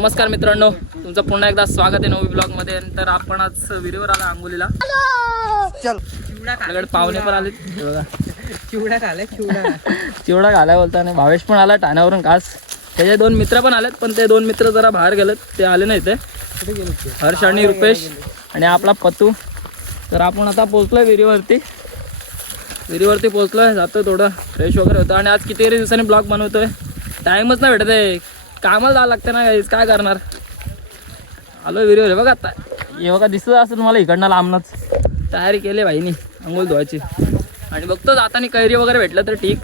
नमस्कार मित्रांनो, तुमचं पुन्हा एकदा स्वागत आहे नवी ब्लॉग मध्ये. तर आपण आज विहिरीवर आला आंघोलीला. आपल्याकडे पाहुणे पण आले बघा. चिवडा खालाय चिवडा घालाय बोलता. आणि भावेश पण आला ठाण्यावरून खास. त्याचे 2 मित्र पण आलेत, पण ते 2 मित्र जरा बाहेर गेलेत, ते आले नाही. ते हर्ष आणि रुपेश आणि आपला पतू. तर आपण आता पोहोचलोय विहिरीवरती पोहोचलोय. जातो थोडं फ्रेश वगैरे होतं. आणि आज किती दिवसांनी ब्लॉग बनवतोय, टाइमच नाही भेटत आहे. कामाला जावं लागतं ना, काय करणार. आलो विहिरीवर. बघा आता हे बघा दिसत असेल तुम्हाला इकडनं लांबनच. तयारी केली भाईनी अंघोळ धुवायची. आणि बघतो जाताना कैरी वगैरे भेटलं तर ठीक.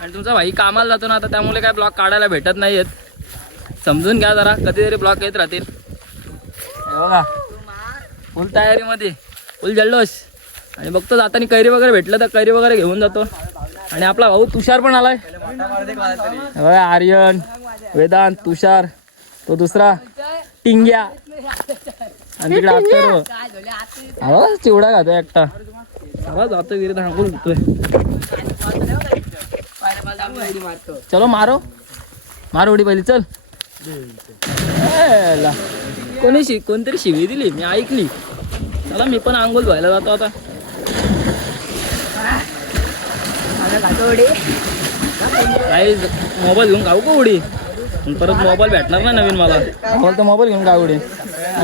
आणि तुमचा भाई कामाला जातो ना आता, त्यामुळे काय ब्लॉग काढायला भेटत नाही आहेत. समजून घ्या जरा, कधीतरी ब्लॉग येत राहतील. हे बघा फुल तयारीमध्ये, फुल जल्लोष. आणि बघतो जाताना कैरी वगैरे भेटलं तर कैरी वगैरे घेऊन जातो. आणि आपला भाऊ तुषार पण आलाय. आर्यन, वेदांत, तुषार, तो दुसरा टिंग्या. आणि तिकडे अत्तर चिवडा खातोय एकटा. जातो विहिरीत हांगून धुतोय. चलो मारो उडी पहिली. चल कोणतरी शिवी दिली, मी ऐकली. चला मी पण आंघोळ धुवायला जातो आता. काही मोबाईल घेऊन खाऊ का उडी. परत मोबाईल भेटणार नाही नवीन मला. बोलतो मोबाईल घेऊन का उडी.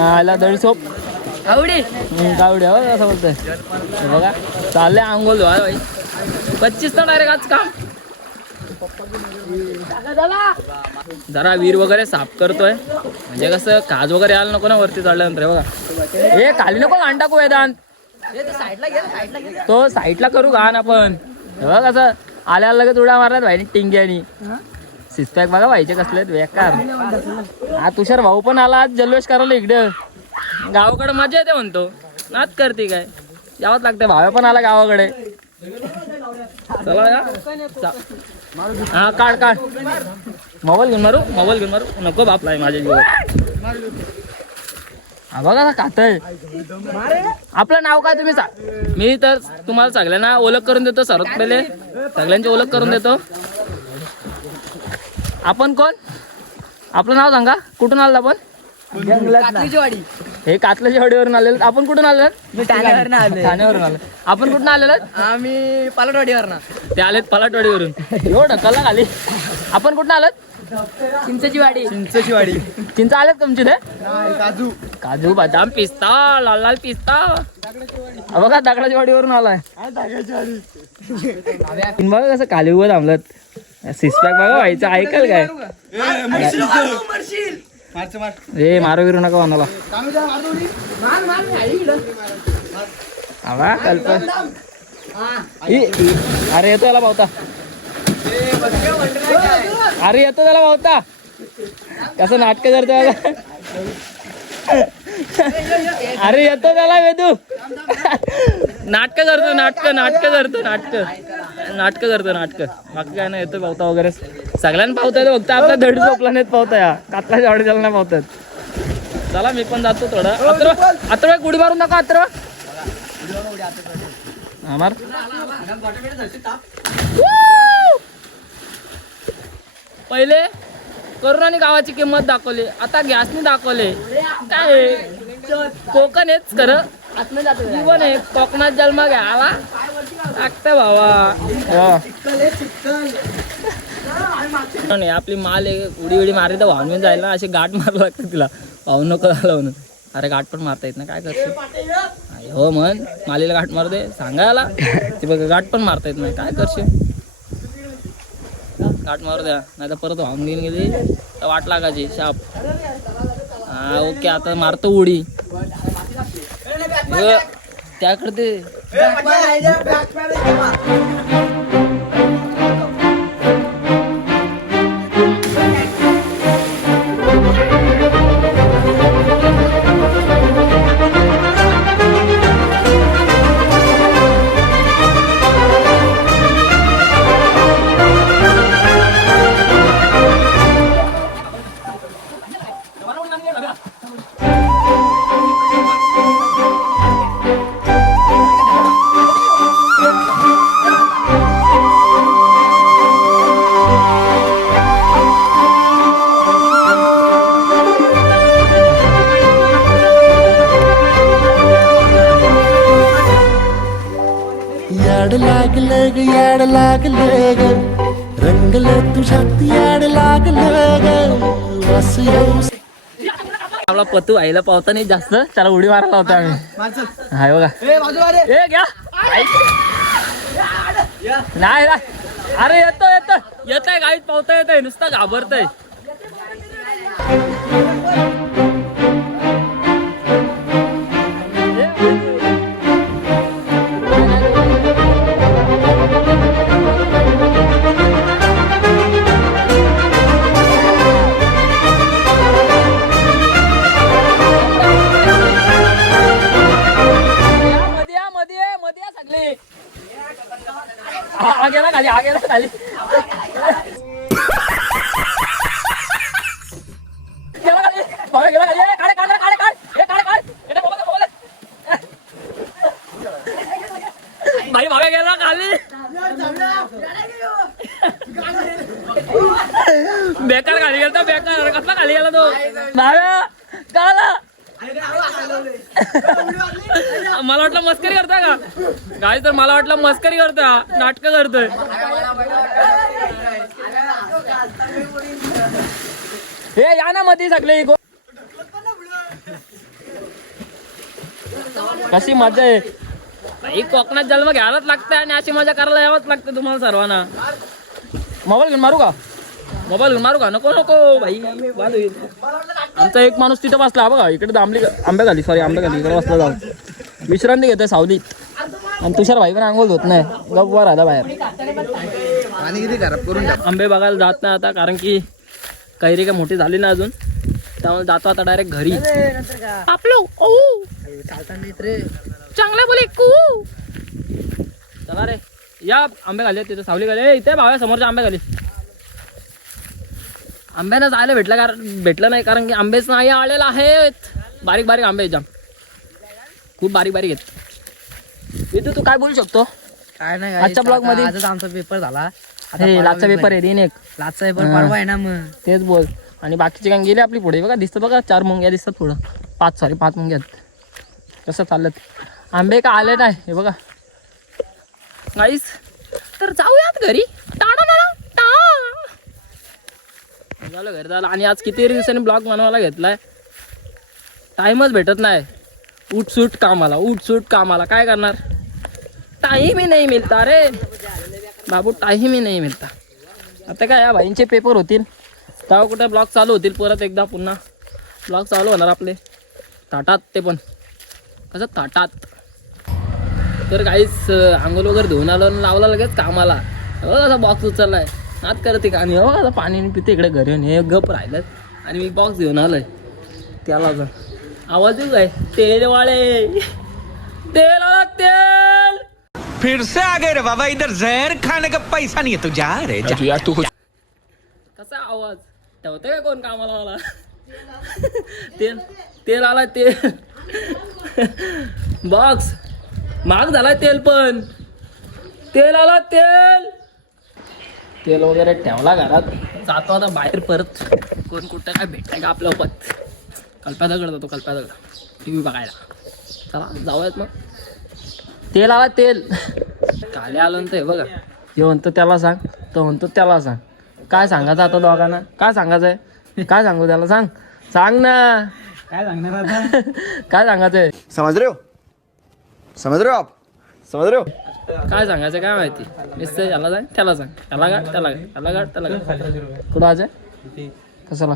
आला दळी सोप आवडी गावडी. हो असं बोलतोय. बघा चाललंय आंघोळ धुवाय भाई. 25 तर डायरेक्ट आज काम. जरा विहीर वगैरे साफ करतोय, म्हणजे कसं काज वगैरे यायला नको ना वरती चढल्यानंतर. बघा हे खाली नको घाण टाकू वेदांत. तो साईडला करू घाण आपण. बघा कसं आल्याला लगेच उड्या मारल्यात भाईने टिंग्यानी. सिस्पॅक बघा भाईचे कसले बेकार. हा तुषार भाऊ पण आला आज जल्लोष करायला इकडं. गावाकडे मजा येते म्हणतो, नाच करते काय, यावंच लागते. भावे पण आला गावाकडे. चला या. हा काढ मोबाईल घेऊन मारू नको बापला माझ्या जीवावर. हा बघा खातय. आपलं नाव काय तुम्ही मी तर तुम्हाला सगळ्यांना ओळख करून देतो. सर्वात पहिले सगळ्यांची ओळख करून देतो. आपण कोण, आपलं नाव सांगा. कुठून आलं आपण. हे कातल्याच्या वाडीवरून आलेलं. आपण कुठून आलेलं. ठाण्यावरून आलो. आपण कुठून आलेलं. आम्ही पालटवाडीवर. ते आलेत पलाटवाडीवरून. एवढं ढकलला खाली. आपण कुठून आलात. चिंचची वाडी. चिंच आलेत तुमची ते. काजू बदाम पिस्ता लाल पिस्ता. बघा दगडाच्या वाडीवरून आलाय. बघा कसं खाली उभं थांबलं. सिस्पॅक बघा व्हायचं ऐकल काय. हे मारो विरू नका म्हणाला. अरे येतो याला भावता. कसं नाटक करतो. अरे येतो त्याला वेदू. नाटक करतो. बाकी काय नाही. येतो पावता वगैरे सगळ्यांना पावता येतो. फक्त आपल्या धड झोपला नाहीत पावता. या कातला झाड त्याला नाही पावतात. चला मी पण जातो थोडं. अथर्व गुडी मारून नका. अथर्व मार. पहिले करोनाने गावाची किंमत दाखवली, आता गॅसने दाखवले. काय कोकण हेच खरं जीवन आहे. कोकणात जन्म घ्यावा लागतं भावा. आपली माल उडी मारी तर वाहून मी जायला अशी गाठ मारू लागते तिला. वाहून नको झालं म्हणून. अरे गाठ पण मारता येत ना, काय करशील. हो म्हण मालीला गाठ मारू दे सांगायला. ती बघ गाठ पण मारता येत नाही, काय करशील. गाठ मारू द्या नाही तर परत वाहून घेऊन गेली तर वाट लागायची शाप. हा ओके आता मारतो उडी. त्याकडे ते ग याड लागलं ग रंगलं तुझ्यात याड लागलं ग वास येऊ आपला पतू आईला पावता नाही जास्त, त्याला उडी मारायला होता आम्ही. हाय बघा ए घ्या नाही अरे येतोय गाईत पावता येतोय, नुसतं घाबरतय. गेला खाली भाई भावे गेला खाली बेकार खाली गेला, बेकार कसला खाली गेला तो भाव्या काला. मला वाटलं मस्करी करता का काय, तर मला वाटलं मस्करी करता, नाटक करतोय. हे या ना मध्ये सगळे कशी मजा आहे. कोकणात जन्म घ्यायलाच लागतं आणि अशी मजा करायला यावंच लागतं तुम्हाला सर्वांना. मोबाईल घेऊन मारू का नको भाई बाद होईल. आमचा एक माणूस तिथं बसला बघा, इकडे आंबे घाली इकडे बसला जाऊन विश्रांती घेतोय सावलीत. आणि तुषार भाई पण आंघोळ होत नाही, गप्पा राहिला बाहेर. आंबे बघायला जात नाही आता, कारण की कैरी काय मोठी झाली ना अजून, त्यामुळे जातो आता डायरेक्ट घरी. आपलो चांगला बोले कू चला रे या. आंबे घाले तिथे सावली घाले, इथे भाव्या समोरच्या आंबे घाली. आंब्यानं जायला भेटलं नाही, कारण की आंबेच नाही आलेला आहेत. बारीक आंबे जाम, खूप बारीक आहेत. तू काय बोलू शकतो? काय नाही आजच्या ब्लॉग मध्ये आजच आमचा पेपर झाला. लाचा पेपर आहे दिन एक, लाचा पेपर परवा आहे ना, मग तेच बोल. आणि बाकीचे काय गेले आपली पुढे बघा, दिसतं बघा 4 मुंग्या दिसतात पुढं, 5 मुंग्या कसं चाललं. आंबे का आले नाही हे बघा गाईस. तर जाऊयात घरी, झालं घरी झालं. आणि आज किती दिवसांनी ब्लॉग बनवायला घेतलाय, टाइमच भेटत नाही. उठसूट कामाला काय करणार, टाइम ही नाही मिळता रे बाबू, टाइम ही नाही मिळता. आता काय या भाईंचे पेपर होतील तेव्हा कुठे ब्लॉग चालू होतील, परत एकदा पुन्हा ब्लॉग चालू होणार आपले ताटात, ते पण कसं ताटात. तर काहीच आंघोळ वगैरे धुवून आलो, लावला लगेच कामाला. असा बॉक्स उचललाय नात करते का, आणि आता पाणी पिते इकडे घरी, हे गप राहिलं. आणि मी बॉक्स घेऊन आलोय, त्याला आवाज येऊ काय, तेल वाळे तेल फिर से आ गए रे बाबा, इधर जहर खाने का पैसा नहीं है, तू जा रे जा. तू कसा आवाज ठेवते का कोण कामाला मला. तेल आला, तेल बॉक्स महाग झालाय, तेल पण तेल आला, तेल वगैरे ठेवला घरात. जातो आता बाहेर परत, कोण कुठं काय भेटतंय का आपल्या सोबत. कल्प्यादगड जातो, TV बघायला. चला जाऊयात मग. तेल आला, तेल खाली आलं ना. ते बघा, हे म्हणतो त्याला सांग, तो म्हणतो त्याला सांग. काय सांगायचं आता दोघांना, काय सांगायचंय, काय सांगू त्याला, सांग ना काय सांगणार आता. काय सांगायचंय, समझ रहे हो आप काय सांगायचं काय माहिती. नुसतं याला सांग, त्याला सांग, त्याला गाठ. कुठं आज आहे, कशाला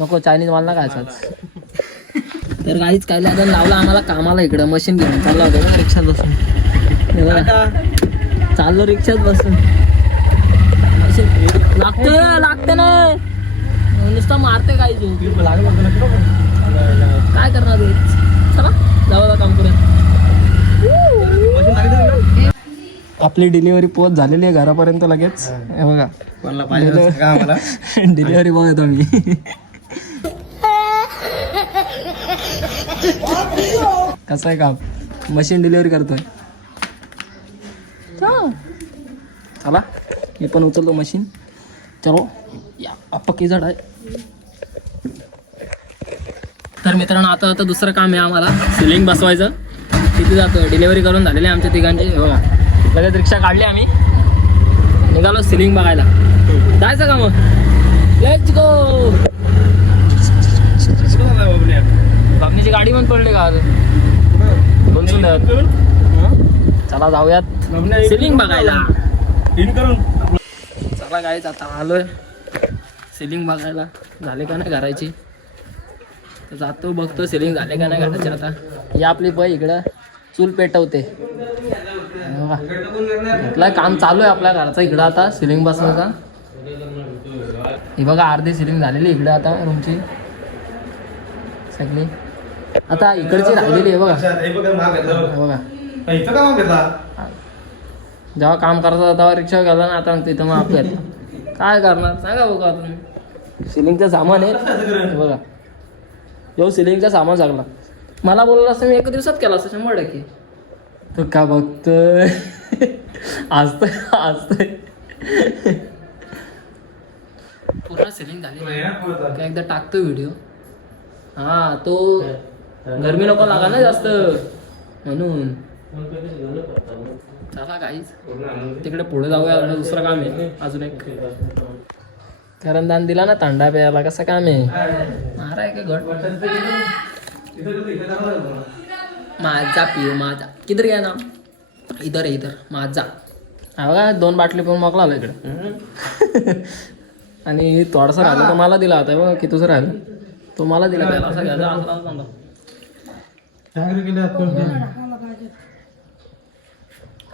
नको, चायनीज माल ना खायचा. तर काहीच काय आता लावला आम्हाला कामाला, इकडं मशीन घेऊन चालला होता रिक्षात बसून. चाललो रिक्षात बसून, लागते ना नुसतं मारते काय करणार. चला जाऊ काम करूया. आपली डिलिव्हरी पोच झालेली आहे घरापर्यंत लगेच. हे बघा डिलिव्हरी बघतो मी. कसं आहे काम, मशीन डिलिव्हरी करतोय. चला मी पण उचलतो मशीन. चलो या पक्की झाड आहे. तर मित्रांनो आता दुसरं काम आहे आम्हाला, सिलिंग बसवायचं. तिथे जातो, डिलिव्हरी करून झालेली आहे आमच्या तिघांची. हो लगेच रिक्षा काढली आम्ही, निघालो सिलिंग बघायला. जायचं का मग? Let's go. बाबनीची गाडी पण पडली का? दोन सुंदर. चला जाऊयात सिलिंग बघायला. चला गाईच आता आलोय सिलिंग बघायला. झाले का नाही घरायची तर जातो बघतो सिलिंग झाले का नाही घरायची. आता या आपली बाई इकडं चूल पेटवते. आपलं काम चालू आहे आपल्या घराचं इकडं आता सिलिंग बसवायचा. ही बघा अर्धी सिलिंग झालेली इकडे आता रूमची सगळी. आता इकडची राहिलेली आहे बघा. बघा जेव्हा काम करता तेव्हा रिक्षा गेला ना, आता तिथं मग आपल्यात काय करणार सांगा बघा तुम्ही. सिलिंगचं सामान आहे बघा. जेव्हा सिलिंगचा सामान लागला मला बोलला असं मी 1 दिवसात केला असं 100%. तो का बघतोय असतंय पूर्ण सेलिंग झाली का एकदा टाकतो व्हिडिओ. हा तो गरमी नको लागा ना जास्त म्हणून. चला काहीच तिकडे पुढे जाऊया. दुसरं काम आहे अजून एक. कारण दान दिला ना थंडा प्यायला. कसं काम आहे मारा का घट माझा पिऊ माझा किधर गया ना. इधर इधर माझा. हा बघा 2 बाटली पण मोकला आलो इकडे. आणि थोडासा राहिला तो मला दिला होता बघा. कितीच राहिलं तो मला दिला प्यायला. असा घ्यायचा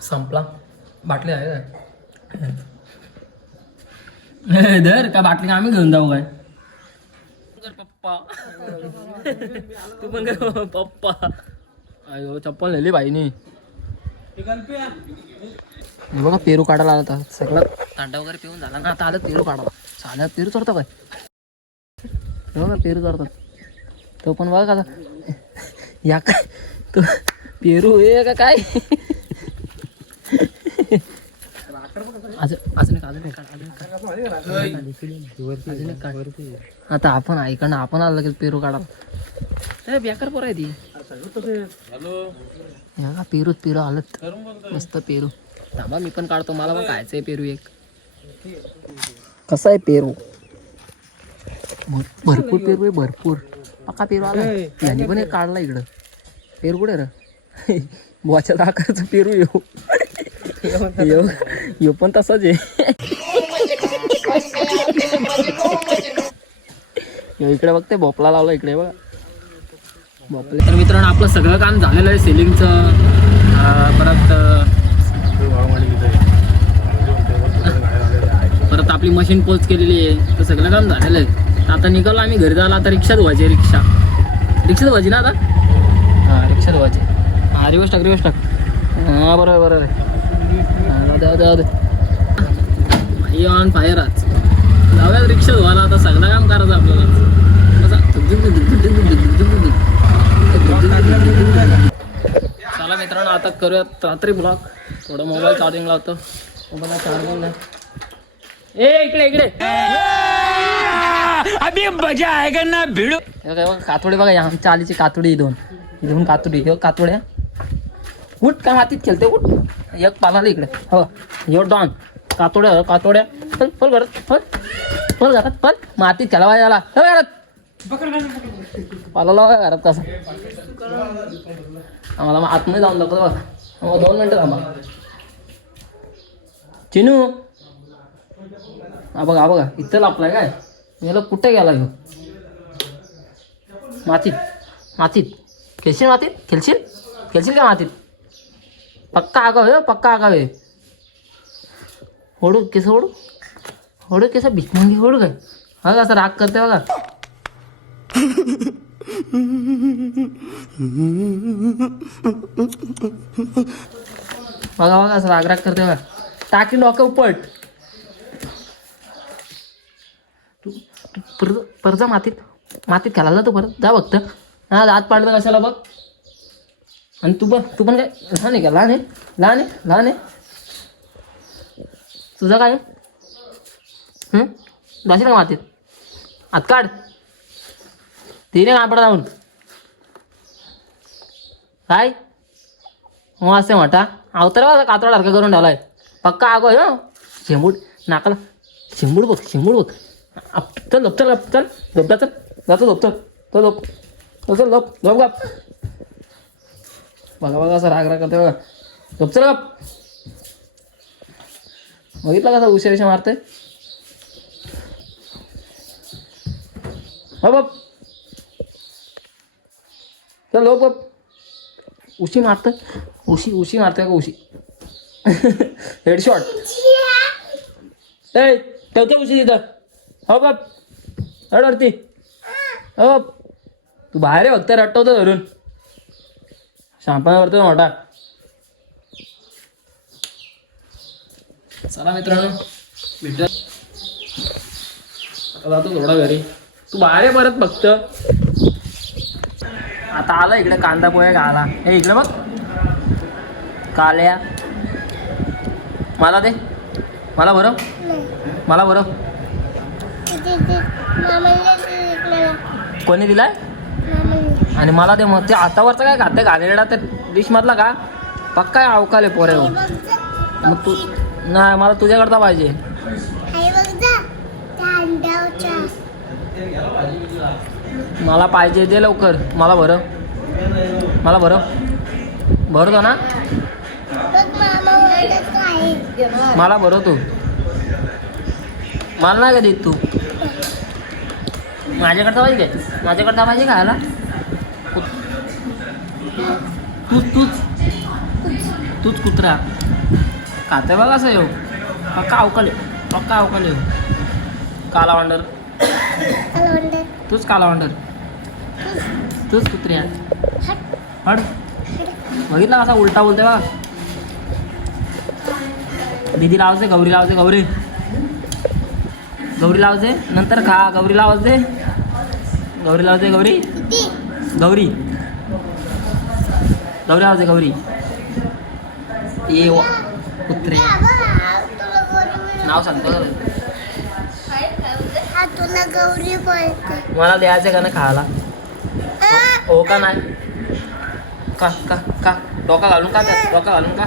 संपला. बाटली आहे काय धर का बाटली का आम्ही घेऊन जाऊ काय. पप्पा तू पण कर पप्पा. अयो चप्पल नेली बाईनी. बघा पेरू काढायला आला होता. सगळं तांडा वगैरे पिऊन झाला ना. आता आलं पेरू काढावा. चालत पेरू चढतो काय बघा. पेरू चढतात तो पण बघा का या काय तो पेरू हे का काय. आता आपण ऐका ना. आपण आलं लगेच पेरू काढा. बेकार पोर आहे ती. या पेरूच पेरू आलत मस्त पेरू. थांबा मी पण काढतो. मला पण खायचंय पेरू एक. कसा आहे पेरू? भरपूर पेरू आहे भरपूर. पक्का पेरू आला. यांनी पण एक काढला इकडं. पेरू कुठे रे? बुवाच्या आकाराचं पेरू यो पण तसाच आहे. इकडे बघते भोपळा लावला इकडे बघा भोपळे. तर मित्रांनो आपलं सगळं काम झालेलं आहे सिलिंगचं. परत आपली मशीन पोच केलेली आहे. तर सगळं काम झालेलं आहे. आता निघालो आम्ही घरी जायला. आता रिक्षा धुवायची. रिक्षा धुवायची ना आता. हां रिक्षा धुवायची. हा रिवर्स टाक. हां बरोबर आहे. द्या दे ऑन फायर. आज जाऊयात रिक्षा धुवायला. आता सगळं काम करायचं आपल्याला. चला मित्रांनो आता करूयात रात्री ब्लॉग. थोडं मोबाईल चार्जिंग लावतो. मोबाईल चार्जिंग नाही. इकडे अभी मजा आएगा ना भिड़ो. कातोडी बघा. आमच्या आलीची कातोडी 2 कातोडी. हे कातोड्या उठ का मातीत खेळते. उठ एक पाला इकडे. हो यो डॉन कातोड्या फल घरात फल मातीत खेळावा याला घरात. पाला लावा घरात कसं. आम्हाला आतमध्ये जाऊन दाखवतो बघा. 2 मिनटं थांबा. चिनू हा बघा इथं लापलाय काय. याला कुठे गेला घेऊ. मातीत खेळशील का मातीत. पक्का आगाव आहे. ओढू केस भिकमंगी ओढू काय. बघा असं राग करते बघा. बघा असं राग करते बघा. टाकी डोकं पट. तू परत जा मातीत खेळायला. तू परत जा बघत. हा दात पाडलं कशाला बघ. आणि तू पण काय लहान आहे का. लहान आहे तुझं काय. जाशील का मातीत. आत काढ. तिने कापड जाऊन काय मग असते मोठा अवतार बघा कातरासारखा करून ठेवलाय पक्का आगो आहे हो शेंबूड नाकाला शेंबूड बघ चल झोप चल चल झोपता चल जातो झोपतो तो झोप चल झोप झोप गप बघा असं राग करते बघा झोप चल गप बघितलं कसा उशा मारतोय हो बाप चल झोप गप उशी मारतोय उशी मारतोय का उशी हेडशॉट ए ठेवतो उशी तिथं हो बाप रडवरती हो बाप तू बाहेर आहे फक्त रट्टवतो धरून शांपा करतोय मोठा चला मित्रांनो भेटूया आता जातो थोडा घरी तू बाहेर आहे परत फक्त आता आला इकडे कांदा पोहे घाला हे इकडे बघ काल्या मला दे मला बरं कोणी दिलाय आणि मला दे मग ते हातावरचं काय खाते घालेला त्या डिश मधला का पक्का अवकाले पोरे मग तू नाही मला तुझ्याकडचा पाहिजे मला पाहिजे दे लवकर मला भरतो ना मला भरवतो मला नाही का देत तू माझ्याकडचा पाहिजे खायला तूच कुत्रा खाते बघ असं येऊ पक्का अवकाले येऊ काला वांडर तूच काला वांडर तूच कुत्र्या हड बघितला कसा उलटा बोलते बघा दीदी लावते गौरी लावते नंतर खा गौरी लावते ये कुत्रे नाव सांगतो मला द्यायचं का ना खायला हो का नाही का डोका घालून का